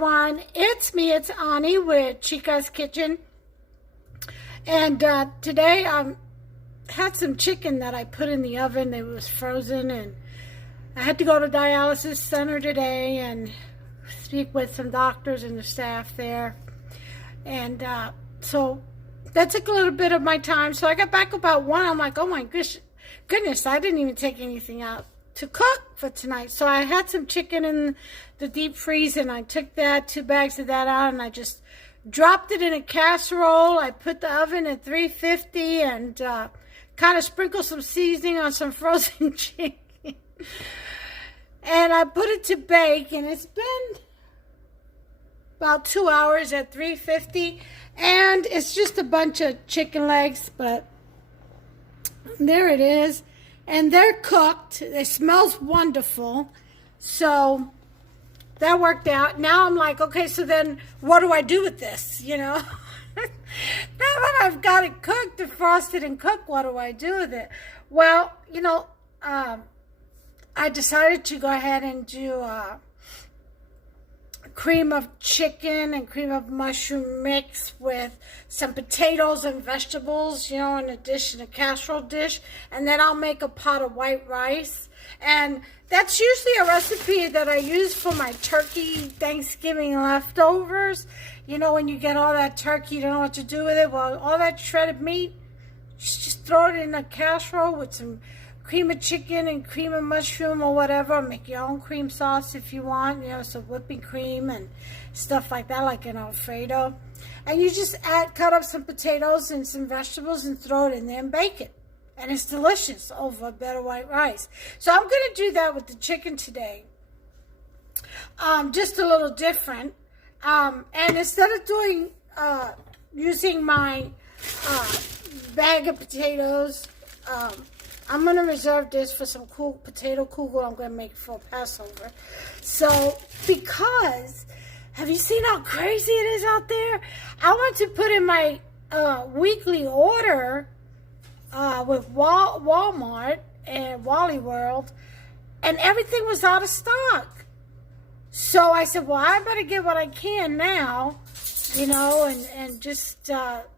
everyone, it's me, it's Ani with Chica's Kitchen, and today I had some chicken that I put in the oven. It was frozen, and I had to go to dialysis center today and speak with some doctors and the staff there, and so that took a little bit of my time. So I got back about 1. I'm like, oh my goodness, I didn't even take anything out to cook for tonight. So I had some chicken in the deep freeze, and I took that 2 bags of that out, and I just dropped it in a casserole. I put the oven at 350 and kind of sprinkled some seasoning on some frozen chicken, and I put it to bake, and it's been about 2 hours at 350, and it's just a bunch of chicken legs, but there it is. And they're cooked. It smells wonderful. So that worked out. Now I'm like, okay, so then what do I do with this, you know? Now that I've got it cooked and frosted and cooked, what do I do with it? Well, you know, I decided to go ahead and do cream of chicken and cream of mushroom mix with some potatoes and vegetables, you know, in a dish, in a casserole dish, and then I'll make a pot of white rice. And that's usually a recipe that I use for my turkey Thanksgiving leftovers. You know, when you get all that turkey, you don't know what to do with it. Well, all that shredded meat, just throw it in a casserole with some cream of chicken and cream of mushroom or whatever. Make your own cream sauce if you want, you know, some whipping cream and stuff like that, like an Alfredo. And you just cut up some potatoes and some vegetables and throw it in there and bake it. And it's delicious over a bed of white rice. So I'm going to do that with the chicken today. Just a little different. And instead of doing, using my bag of potatoes, I'm going to reserve this for some cool potato kugel I'm going to make for Passover. So, because, have you seen how crazy it is out there? I want to put in my weekly order with Walmart and Wally World, and everything was out of stock. So I said, well, I better get what I can now, you know, and just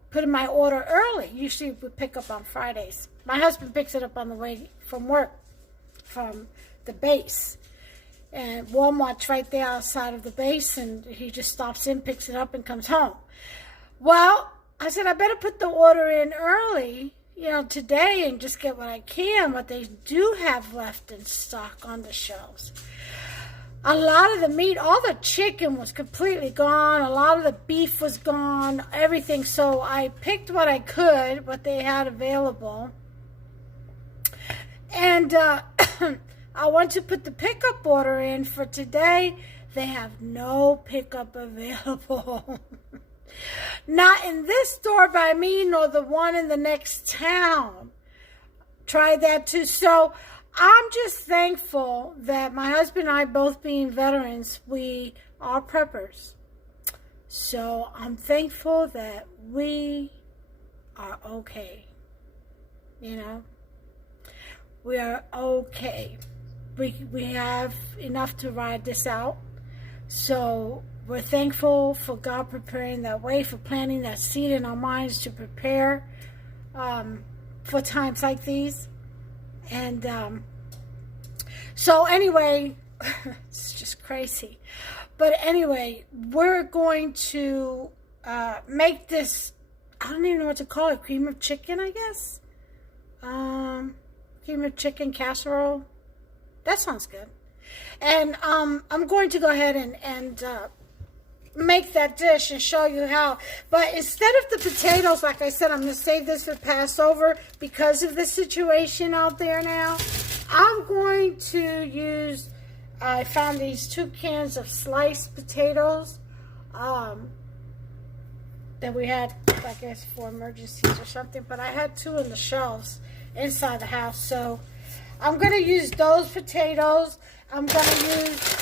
put in my order early. Usually we pick up on Fridays. My husband picks it up on the way from work, from the base. And Walmart's right there outside of the base, and he just stops in, picks it up, and comes home. Well, I said, I better put the order in early, you know, today, and just get what I can, what they do have left in stock on the shelves. A lot of the meat, all the chicken was completely gone. A lot of the beef was gone, everything. So I picked what I could, what they had available. And I want to put the pickup order in for today. They have no pickup available. Not in this store by me, nor the one in the next town. Try that too. So I'm just thankful that my husband and I, both being veterans, we are preppers. So I'm thankful that we are okay. You know, we are okay. We have enough to ride this out. So we're thankful for God preparing that way, for planting that seed in our minds to prepare for times like these. And so anyway, it's just crazy. But anyway, we're going to make this, I don't even know what to call it, cream of chicken, I guess. Cream of chicken casserole. That sounds good. And I'm going to go ahead and make that dish and show you how. But instead of the potatoes, like I said, I'm going to save this for Passover because of the situation out there now. I'm going to use, I found these 2 cans of sliced potatoes that we had, I guess, for emergencies or something. But I had 2 in the shelves inside the house. So I'm going to use those potatoes. I'm going to use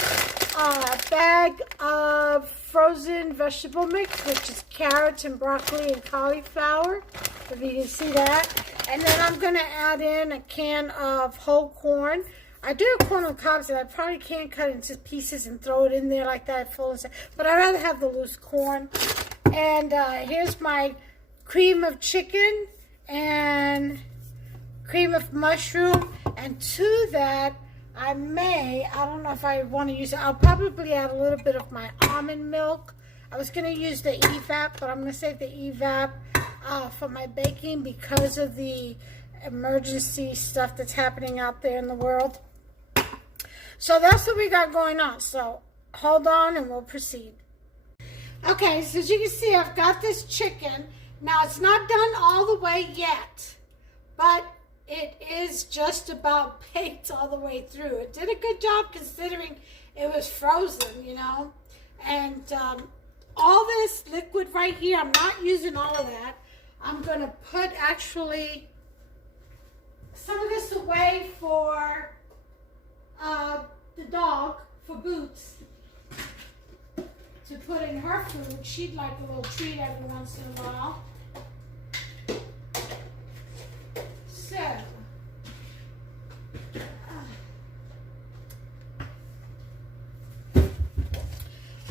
a bag of frozen vegetable mix, which is carrots and broccoli and cauliflower, if you can see that. And then I'm going to add in a can of whole corn. I do have corn on the cob that I probably can't cut into pieces and throw it in there like that full of, but I'd rather have the loose corn. And here's my cream of chicken and cream of mushroom. And to that, I don't know if I want to use it. I'll probably add a little bit of my almond milk. I was going to use the evap, but I'm going to save the evap for my baking because of the emergency stuff that's happening out there in the world. So that's what we got going on. So hold on and we'll proceed. Okay, so as you can see, I've got this chicken. Now it's not done all the way yet, but it is just about baked all the way through. It did a good job considering it was frozen, you know. And all this liquid right here, I'm not using all of that. I'm going to put actually some of this away for the dog, for Boots, to put in her food. She'd like a little treat every once in a while. So,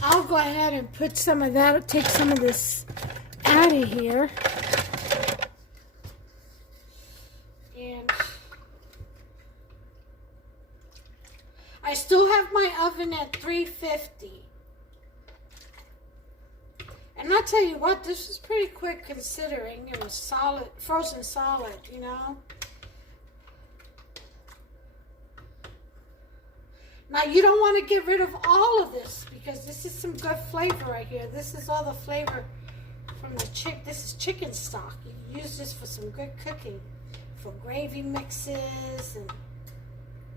I'll go ahead and put some of that, take some of this out of here. And I still have my oven at 350. And I'll tell you what, this was pretty quick considering it was solid, frozen solid, you know. Now you don't want to get rid of all of this because this is some good flavor right here. This is all the flavor from the chicken. This is chicken stock. You can use this for some good cooking, for gravy mixes, and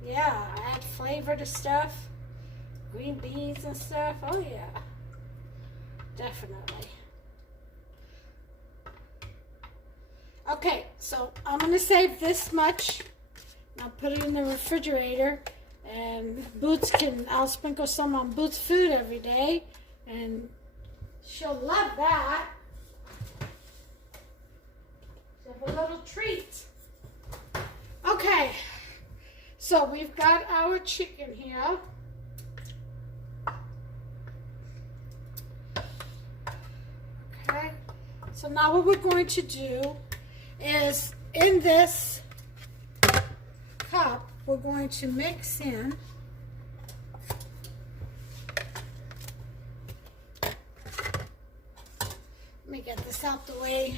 yeah, add flavor to stuff, green beans and stuff. Oh yeah, definitely. Okay, so I'm gonna save this much. I'll put it in the refrigerator, and I'll sprinkle some on Boots' food every day, and she'll love that. She'll have a little treat. Okay, so we've got our chicken here. Okay, so now what we're going to do is in this cup, we're going to mix in let me get this out the way.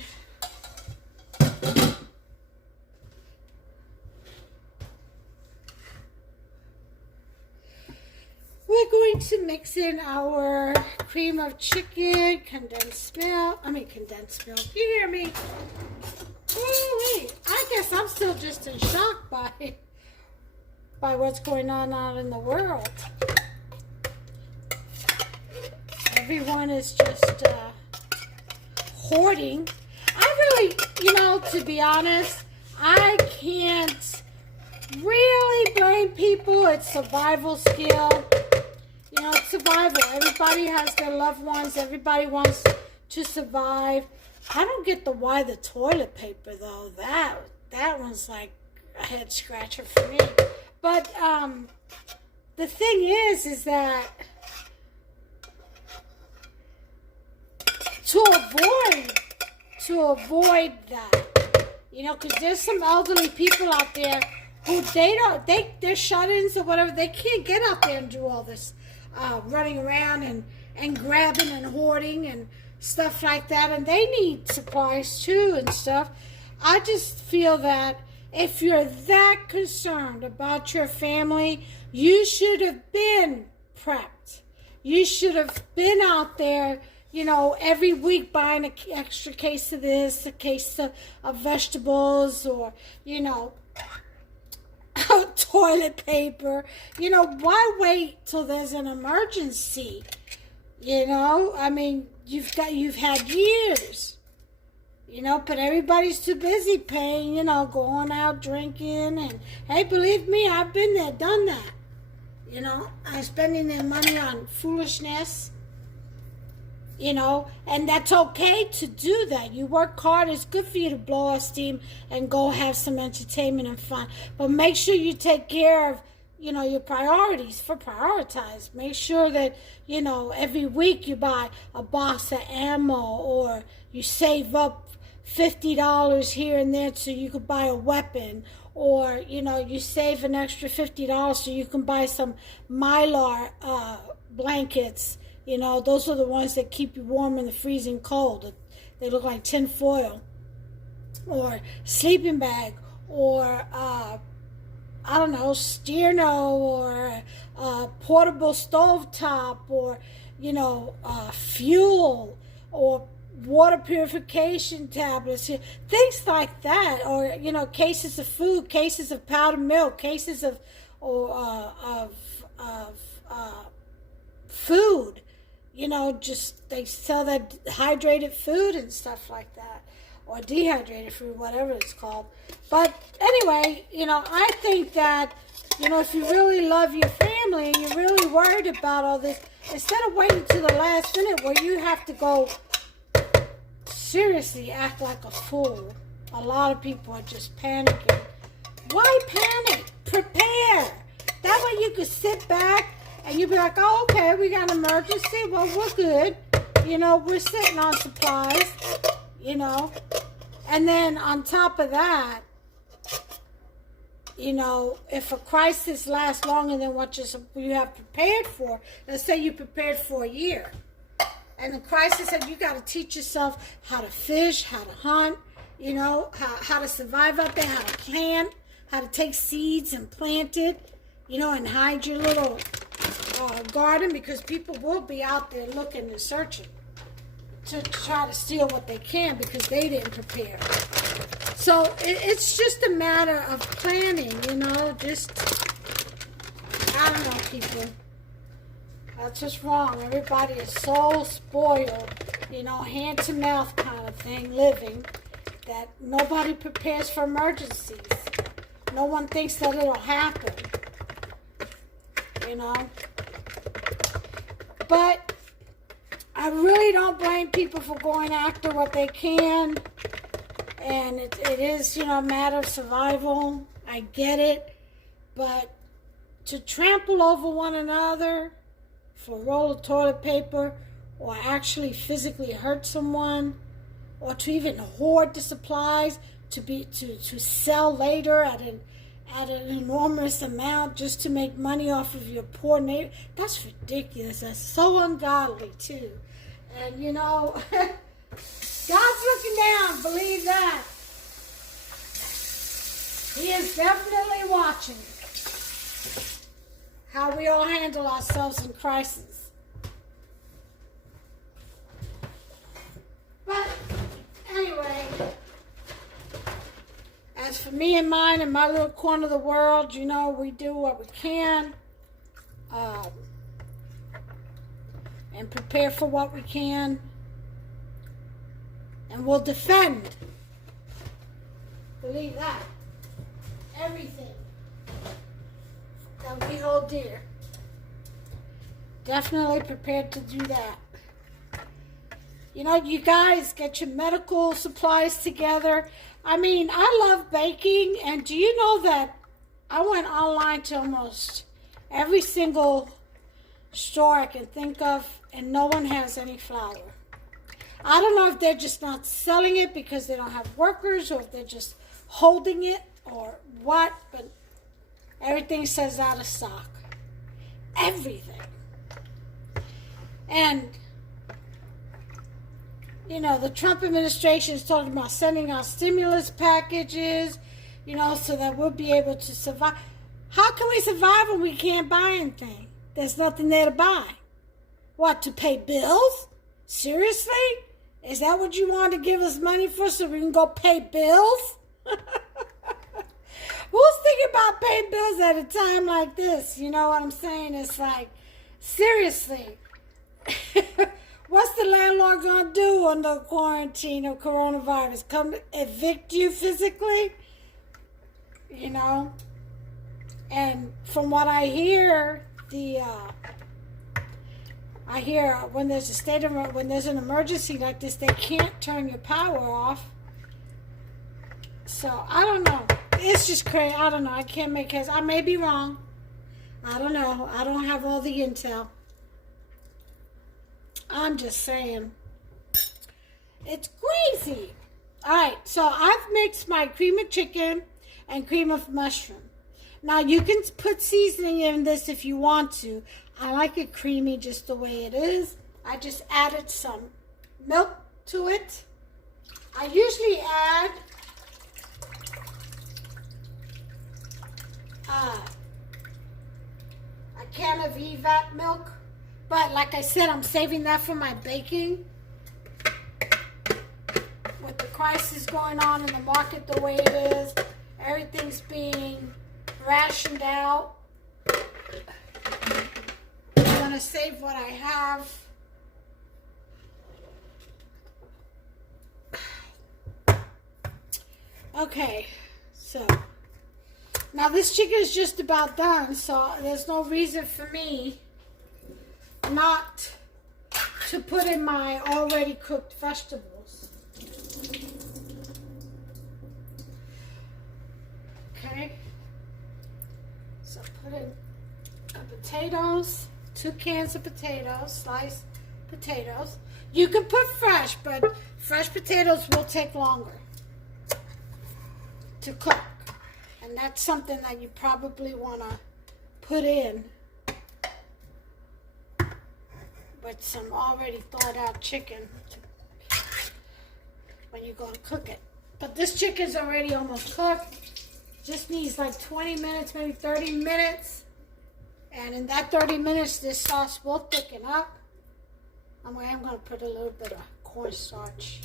We're going to mix in our cream of chicken, condensed milk. You hear me? Ooh-wee. I guess I'm still just in shock by what's going on out in the world. Everyone is just hoarding. I really, to be honest, I can't really blame people. It's survival skill. It's survival. Everybody has their loved ones. Everybody wants to survive. I don't get why the toilet paper, though. That one's like a head scratcher for me. But the thing is that to avoid that, because there's some elderly people out there who they're shut-ins or whatever. They can't get out there and do all this running around and grabbing and hoarding and stuff like that, and they need supplies too and stuff. I just feel that if you're that concerned about your family, you should have been prepped. You should have been out there, every week buying an extra case of this, a case of vegetables, or, toilet paper. Why wait till there's an emergency? I mean, you've had years, but everybody's too busy paying, going out drinking, and hey, believe me, I've been there, done that. I'm spending their money on foolishness, and that's okay to do that. You work hard, it's good for you to blow off steam and go have some entertainment and fun, but make sure you take care of your priorities for prioritize. Make sure that, every week you buy a box of ammo, or you save up $50 here and there so you could buy a weapon, or, you save an extra $50 so you can buy some Mylar blankets. Those are the ones that keep you warm in the freezing cold. They look like tin foil. Or sleeping bag, or I don't know, sterno, or portable stovetop, or fuel, or water purification tablets, things like that, or cases of food, cases of powdered milk, cases of food. Just they sell that hydrated food and stuff like that. Or dehydrated food, whatever it's called. But anyway, I think that, if you really love your family and you're really worried about all this, instead of waiting to the last minute where you have to go seriously act like a fool. A lot of people are just panicking. Why panic? Prepare. That way you could sit back and you'd be like, oh, okay, we got an emergency. Well, we're good. We're sitting on supplies. And then on top of that, if a crisis lasts longer than what you have prepared for, let's say you prepared for a year, and the crisis said you got to teach yourself how to fish, how to hunt, how to survive out there, how to plant, how to take seeds and plant it, and hide your little garden, because people will be out there looking and searching to try to steal what they can because they didn't prepare. So it's just a matter of planning, just, I don't know, people. That's just wrong. Everybody is so spoiled, hand to mouth kind of thing, living, that nobody prepares for emergencies. No one thinks that it'll happen, But I really don't blame people for going after what they can, and it is, a matter of survival. I get it, but to trample over one another for a roll of toilet paper, or actually physically hurt someone, or to even hoard the supplies to sell later at an enormous amount just to make money off of your poor neighbor, that's ridiculous. That's so ungodly too. And God's looking down, believe that. He is definitely watching how we all handle ourselves in crisis. But anyway, as for me and mine in my little corner of the world, we do what we can. And prepare for what we can, and we'll defend. Believe that. Everything that we hold dear. Definitely prepared to do that. You guys get your medical supplies together. I love baking, and do you know that I went online to almost every single store I can think of, and no one has any flour. I don't know if they're just not selling it because they don't have workers, or if they're just holding it, or what, but everything says out of stock. Everything. And, the Trump administration is talking about sending out stimulus packages, so that we'll be able to survive. How can we survive when we can't buy anything? There's nothing there to buy. What, to pay bills? Seriously? Is that what you want to give us money for, so we can go pay bills? Who's thinking about paying bills at a time like this? You know what I'm saying? It's like, seriously. What's the landlord going to do under quarantine or coronavirus? Come evict you physically? And from what I hear, when there's when there's an emergency like this, they can't turn your power off. So I don't know. It's just crazy. I don't know. I can't make heads. I may be wrong. I don't know. I don't have all the intel. I'm just saying. It's crazy. All right, so I've mixed my cream of chicken and cream of mushroom. Now, you can put seasoning in this if you want to. I like it creamy just the way it is. I just added some milk to it. I usually add a can of EVAP milk. But like I said, I'm saving that for my baking. With the crisis going on in the market the way it is, everything's being rationed out. I'm gonna save what I have. Okay, so now this chicken is just about done, so there's no reason for me not to put in my already cooked vegetables. Okay, so put in potatoes, 2 cans of potatoes, sliced potatoes. You can put fresh, but fresh potatoes will take longer to cook. And that's something that you probably want to put in with some already thawed out chicken when you go to cook it. But this chicken's already almost cooked. Just needs like 20 minutes, maybe 30 minutes. And in that 30 minutes, this sauce will thicken up. I'm going to put a little bit of cornstarch.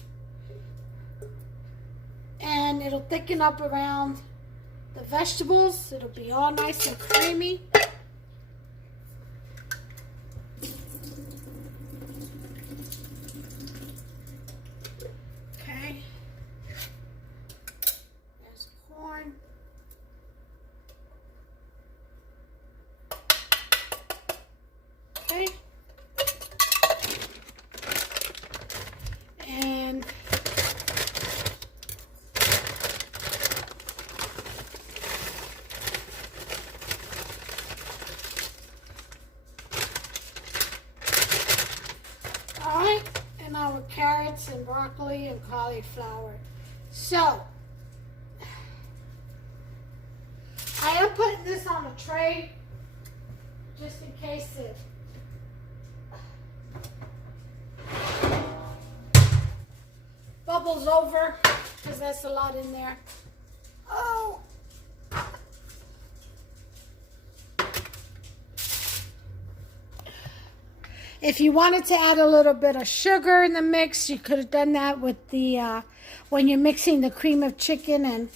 And it'll thicken up around the vegetables. It'll be all nice and creamy. Okay. There's corn. Okay. And our carrots and broccoli and cauliflower. So I am putting this on a tray just in case it bubbles over, because that's a lot in there. Oh, if you wanted to add a little bit of sugar in the mix, you could have done that with the when you're mixing the cream of chicken and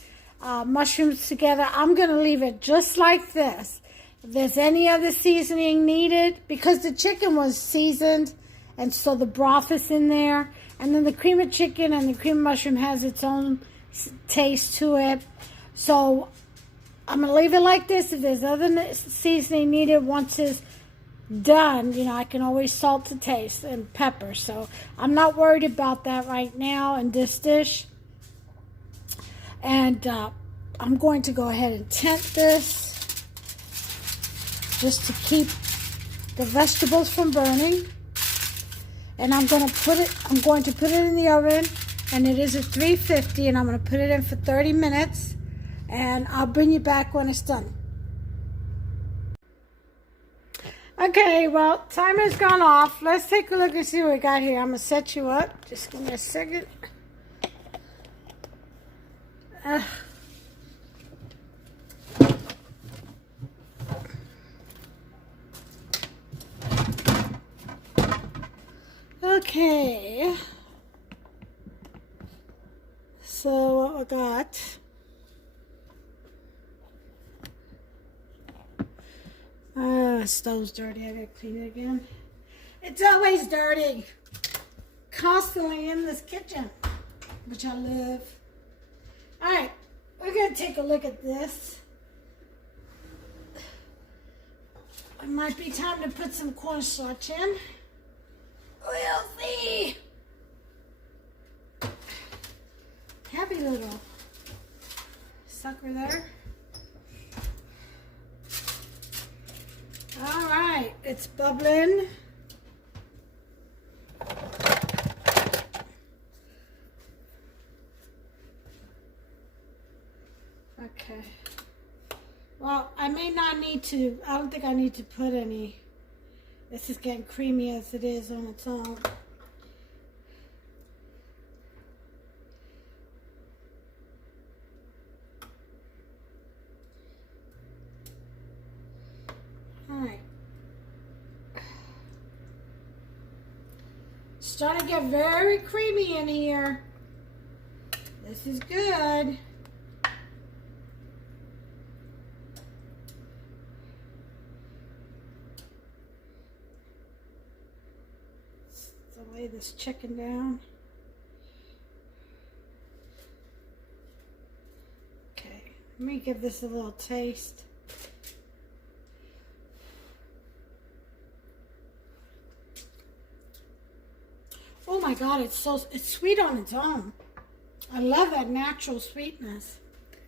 mushrooms together. I'm going to leave it just like this. If there's any other seasoning needed, because the chicken was seasoned and so the broth is in there, and then the cream of chicken and the cream of mushroom has its own taste to it. So I'm going to leave it like this. If there's other seasoning needed once it's done, you know, I can always salt to taste and pepper. So I'm not worried about that right now in this dish. And I'm going to go ahead and tent this just to keep the vegetables from burning. And I'm going to put it in the oven, and it is at 350, and I'm going to put it in for 30 minutes, and I'll bring you back when it's done. Okay, well, timer's gone off. Let's take a look and see what we got here. I'm going to set you up. Just give me a second. Okay. So what we got... stove's dirty. I gotta clean it again. It's always dirty. Constantly in this kitchen, which I love. Alright, we're gonna take a look at this. It might be time to put some cornstarch in. We'll see. Happy little sucker there. All right, it's bubbling. Okay. Well, I may not need to, I don't think I need to put any. This is getting creamy as it is on its own. All right. Starting to get very creamy in here. This is good. Let's lay this chicken down. Okay, let me give this a little taste. Oh my God, it's sweet on its own. I love that natural sweetness.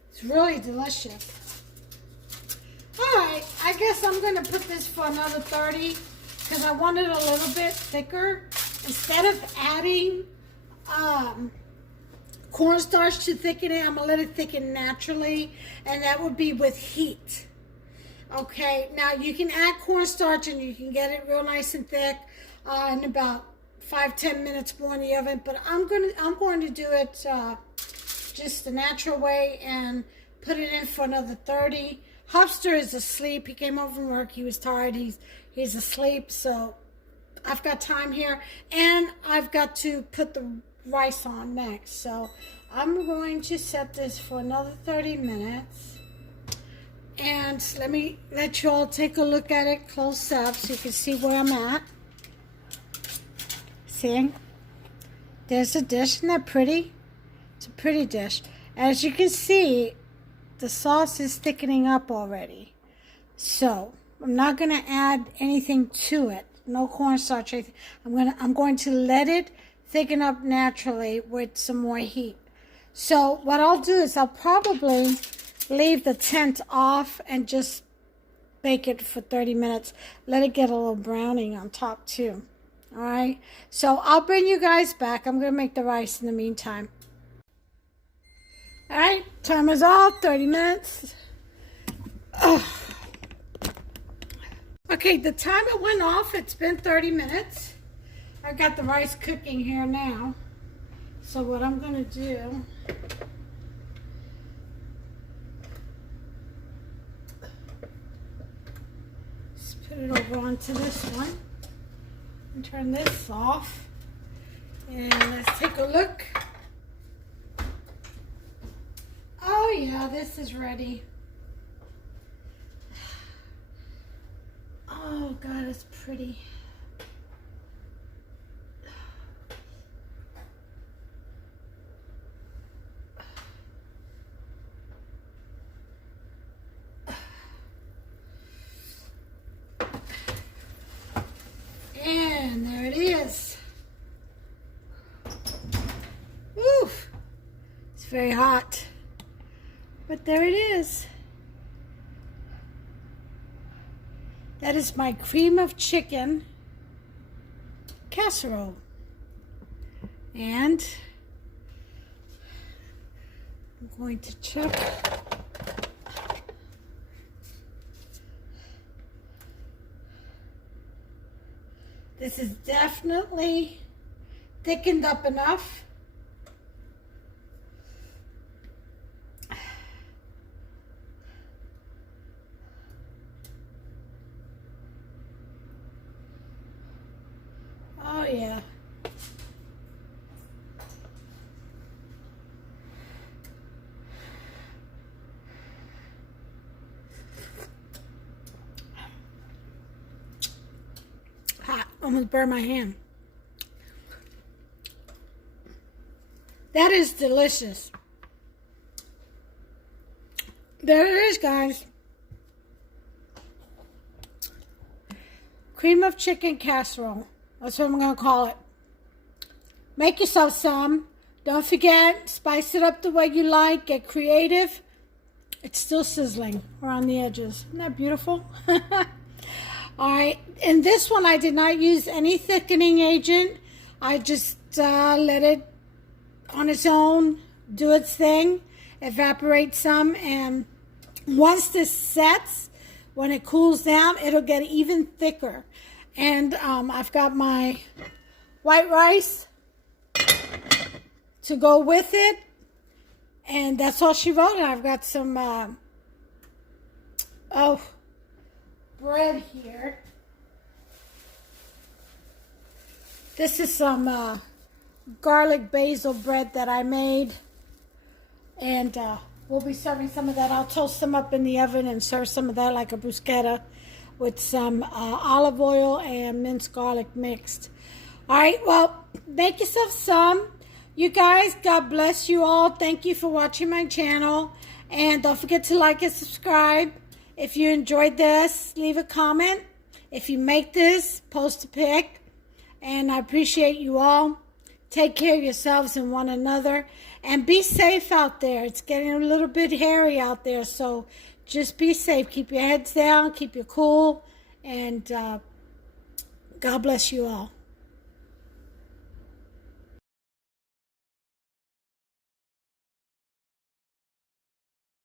It's really delicious. All right, I guess I'm gonna put this for another 30 because I want it a little bit thicker. Instead of adding cornstarch to thicken it, I'm gonna let it thicken naturally, and that would be with heat. Okay, now you can add cornstarch and you can get it real nice and thick in about 5-10 minutes more in the oven, but I'm going to do it just the natural way and put it in for another 30. Hopster is asleep. He came home from work. He was tired. He's asleep, so I've got time here, and I've got to put the rice on next. So I'm going to set this for another 30 minutes, and let you all take a look at it close up so you can see where I'm at. See, there's a dish. Isn't that pretty? It's a pretty dish. As you can see, the sauce is thickening up already. So I'm not going to add anything to it. No cornstarch. I'm going to let it thicken up naturally with some more heat. So what I'll do is I'll probably leave the tent off and just bake it for 30 minutes. Let it get a little browning on top too. All right, so I'll bring you guys back. I'm going to make the rice in the meantime. All right, timer's off, 30 minutes. Okay, the timer went off. It's been 30 minutes. I got the rice cooking here now. So what I'm going to do is put it over onto this one. And turn this off, and let's take a look. Oh yeah, this is ready. Oh God, it's pretty. And there it is. Oof. It's very hot. But there it is. That is my cream of chicken casserole. And I'm going to check. This is definitely thickened up enough. Oh yeah. Hot. Almost burned my hand. That is delicious. There it is, guys. Cream of chicken casserole. That's what I'm going to call it. Make yourself some. Don't forget, spice it up the way you like. Get creative. It's still sizzling around the edges. Isn't that beautiful? All right, in this one I did not use any thickening agent. I just let it on its own do its thing, evaporate some, and once this sets, when it cools down, it'll get even thicker. And I've got my white rice to go with it, and that's all she wrote. And I've got some bread here. This is some garlic basil bread that I made, and we'll be serving some of that. I'll toast some up in the oven and serve some of that like a bruschetta with some olive oil and minced garlic mixed. All right, well, make yourself some. You guys, God bless you all. Thank you for watching my channel. And don't forget to like and subscribe. If you enjoyed this, leave a comment. If you make this, post a pic. And I appreciate you all. Take care of yourselves and one another. And be safe out there. It's getting a little bit hairy out there. So just be safe. Keep your heads down. Keep you cool. And God bless you all.